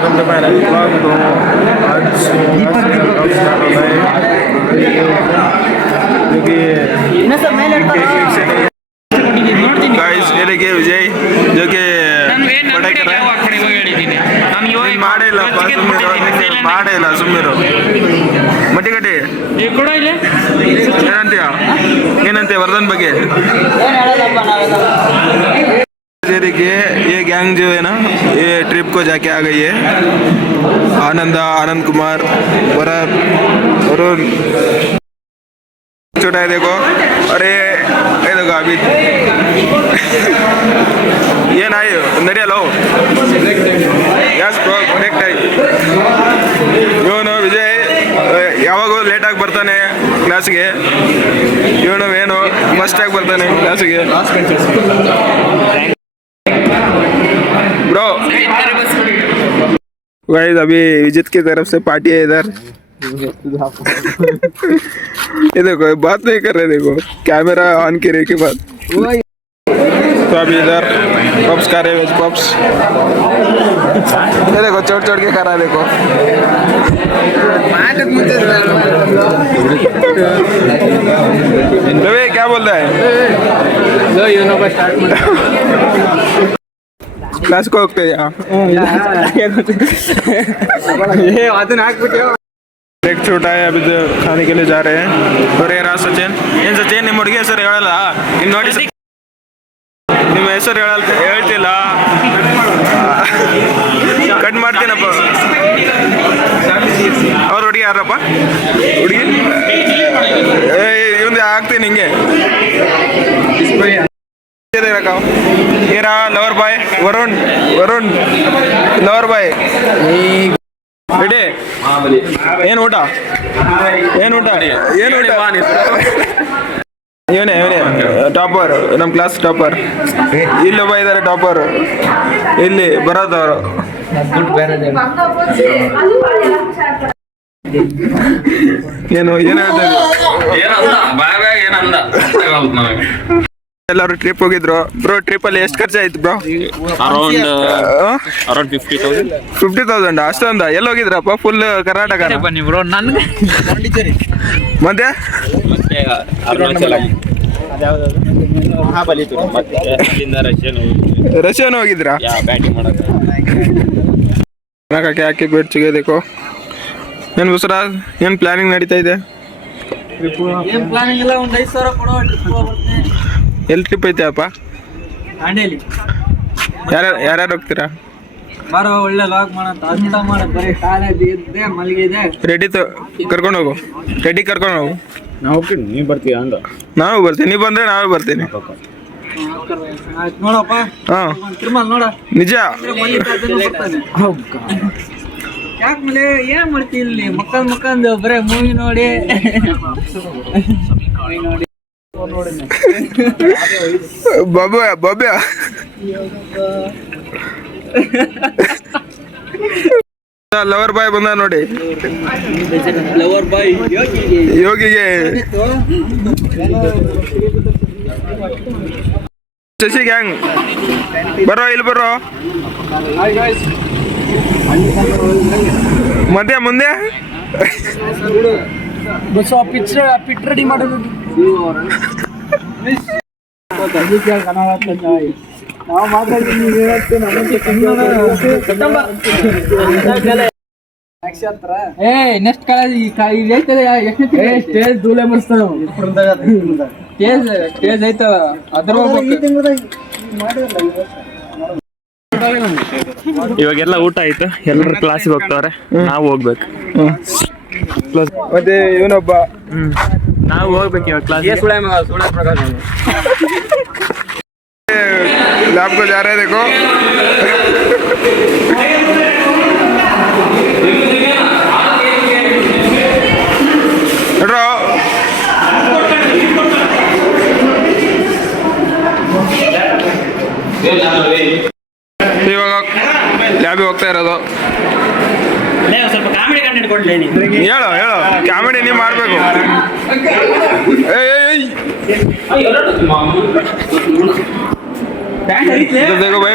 Welcome to my blog. तो आज guys ये देखिए विजय जो कि पढ़ाई कर रहा है। ಮಾಡಿಲ್ಲ ಸುಮ್ಮನಿರು ಮಟ್ಟಿಗಟ್ಟಿ ಏನಂತೆ वर्धन ಬಗ್ಗೆ देखिए ये गैंग जो है ना ये ट्रिप को जाके आ गई है। आनंद कुमार भरत वरुण छोटा है देखो। अरे ये देखो अभी ये ना नड़ियलो यस ब्रो करेक्ट है। ಇವನು ವಿಜಯ್ ಯಾವಾಗೂ ಲೇಟಾಗಿ ಬರ್ತಾನೆ ಕ್ಲಾಸ್ಗೆ. ಇವನು ಏನು ಫಸ್ಟಾಗಿ ಬರ್ತಾನೆ ಕ್ಲಾಸಿಗೆ. ब्रो गाइस अभी विजित की तरफ से पार्टी है इधर। ये देखो बात नहीं कर रहे, देखो कैमरा ऑन करने के बाद। तो अभी इधर पप्स खा रहे, वेज पप्स। ये देखो चोट के खा रहा है, देखो रवि क्या बोल रहा है? क्लास को होगते एक छोटा है अभी खाने के लिए जा रहे हैं। और ये रहा सचिन। ಏನು ಸಚಿನ್ ನಿಮ್ಮ ಹುಡುಗಿ ಹೆಸರು ಹೇಳಲ್ಲ, ನಿಮ್ಮ ನೋಡಿ ನಿಮ್ಮ ಹೆಸರು ಹೇಳ್ತಿಲ್ಲ, ಕಟ್ ಮಾಡ್ತೀನಪ್ಪ. ಅವ್ರ ಹುಡುಗಿ ಯಾರಪ್ಪ? ಹುಡುಗಿ ಇವಂದು ಆಗ್ತೀನಿ ಹಿಂಗೆ. मेरा lover boy Varun lover boy ready. ಏನು ಊಟ ಇವನೇ ಟಾಪರ್, ನಮ್ಮ ಕ್ಲಾಸ್ ಟಾಪರ್. ಇಲ್ಲೊಬ್ಬ ಇದ್ದಾರೆ ಟಾಪರ್, ಇಲ್ಲಿ ಬರೋದವರು. ಏನು ಎಲ್ಲರೂ ಟ್ರಿಪ್ ಹೋಗಿದ್ರು ಬ್ರೋ. ಟ್ರಿಪ್ ಅಲ್ಲಿ ಎಷ್ಟು ಖರ್ಚಾಯ್ತು ಬ್ರೋ? ಅರೌಂಡ್ 50,000 ಅಷ್ಟೊಂದ? ಎಲ್ಲಿ ಹೋಗಿದ್ರಪ್ಪ? ಫುಲ್ ಕರ್ನಾಟಕ ಬನ್ನಿ ಬ್ರೋ. ನನ್ಗೆ ಮತ್ತೆ ರಷ್ಯಾನು ಹೋಗಿದ್ರಾ? ಕರ್ನಾಟಕಕ್ಕೆ ಹಾಕಿ ಬೇಡ್ಚಿಗೆ ದೇಕೋ. ಏನು ಬಸವರಾಜ್, ಏನು ಪ್ಲಾನಿಂಗ್ ನಡೀತಾ ಇದೆ? ಎಲ್ಲಿ ಟ್ರಿಪ್ ಐತೆ ಅಪ್ಪ? ಯಾರ್ಯಾರು ಹೋಗ್ತೀರಾ? ಒಳ್ಳೆ ಲಾಗ್ ರೆಡಿ ಕರ್ಕೊಂಡು ಹೋಗು. ನೀ ಬರ್ತೀಯ ಅಂದ? ನಾವು ಬರ್ತೀನಿ, ನೀವು ಬಂದ್ರೆ ನಾವು ಬರ್ತೀನಿ. ನೋಡಪ್ಪ ನೋಡ ನಿಜ. ಯಾಕೆ ಮೇಲೆ ಏನ್ ಮಾಡ್ತಿ ಇಲ್ಲಿ? ಮಕ್ಕಂದು ಬರೇ ಮೂವಿ ನೋಡಿ ಬಾಬ್ಯಾ ಲವರ್ ಬಾಯ್ ಬಂದ ನೋಡಿ. ಲವರ್ ಬಾಯ್ ಯೋಗಿಗೆ ಶಶಿ ಗ್ಯಾಂಗ್ ಬರೋ, ಇಲ್ಲಿ ಬರೋ. ಮತ್ತೆ ಮುಂದೆ ಪಿಟ್ ರೆಡಿ ಮಾಡೋದು. ನಾವು ಮಾತಾಡ್ತೀನಿ ನೆಕ್ಸ್ಟ್ ಕಾಲೇಜ್ ಸ್ಟೇಜ್ ದೂಲೆ ಮರ್ಸ್ತಾವ. ಸ್ಟೇಜ್ ಐತವ ಅದ್ರ ಇವಾಗೆಲ್ಲ ಊಟ ಆಯ್ತು, ಎಲ್ಲರೂ ಕ್ಲಾಸಿಗೆ ಹೋಗ್ತಾವ್ರೆ, ನಾವು ಹೋಗ್ಬೇಕು. ಮತ್ತೆ ಇವನೊಬ್ಬ ನಾವು ಹೋಗ್ಬೇಕು ಇವಾಗ ಕ್ಲಾಸ್. लैब को जा रहे हैं, देखो ಇವಾಗ ಲ್ಯಾಬಿಗೆ ಹೋಗ್ತಾ ಇರೋದು. ಸ್ವಲ್ಪ ಕಾಮಿಡಿ ಕಂಡು ಹಿಡ್ಕೊಂಡ್ಲಿ. ಹೇಳೋ ಕಾಮಿಡಿ ನೀವು ಮಾಡಬೇಕು. देखो भाई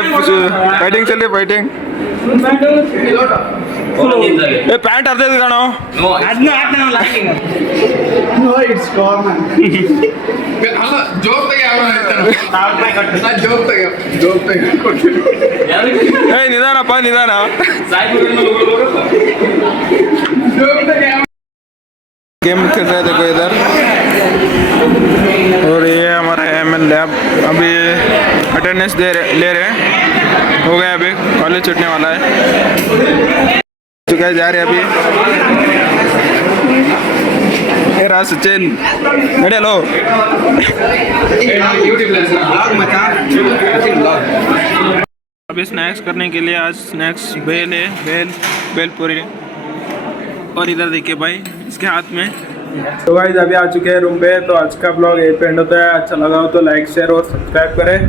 फाइटिंग चल रही, फाइटिंग ए पैंट अर्ध काणो ಅದನ್ನ ಹಾಕ್ತಾನಲ್ಲ ಲಾಕಿಂಗ್ ಅಲ್ಲ ಜೋಬ್ತಾಗೆ ಯಾವ ಜೋಬ್ತಾಗೆ ಕೊಟ್ಟಿಲ್ಲ ए निदानಪ್ಪ निदान गेम खेल रहे देखो इधर और ये हमारा ML लैब अभी अटेंडेंस ले रहे हैं हो गया अभी कॉलेज छूटने वाला है चुका है जा रहे हैं अभी ए रहा सचिन अरे लो अभी स्नैक्स करने के लिए आज स्नैक्स बेल है बेल पूरी और इधर देखिए भाई इसके हाथ में तो गाइस अभी आ चुके हैं रूम पे। तो आज का ब्लॉग यहीं पे एंड होता है। अच्छा लगा हो तो लाइक शेयर और सब्सक्राइब करें।